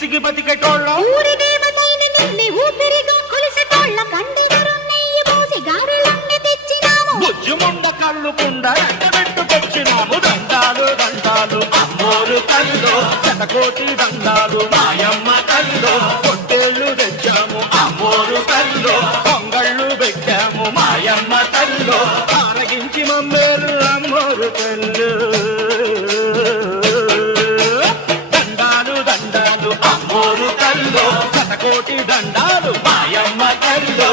పిసికి బతికెటోళ్ళ ఊరి దేవతైన నిన్నే ఊపిరిగా కొలిసేటోళ్ళ కండిగరు నెయ్యి పోసి గారెలన్నీ తెచ్చినాము బుజ్జుముండ కళ్ళు కుండ ఎండబెట్టుకొచ్చినాము దండాలు దండాలు అమ్మోరు కల్లో శతకోటి దండాలు మాయమ్మ కల్లో పొట్టేళ్ళు తెచ్చాము అమ్మోరు కల్లో పొంగళ్ళు పెట్టాము మాయమ్మ కల్లో ఆరగించి మమ్మేరు అమ్మోరు కల్లో దండాలు దండాలు అమ్మోరు కల్లో శతకోటి దండాలు మాయమ్మ కల్లో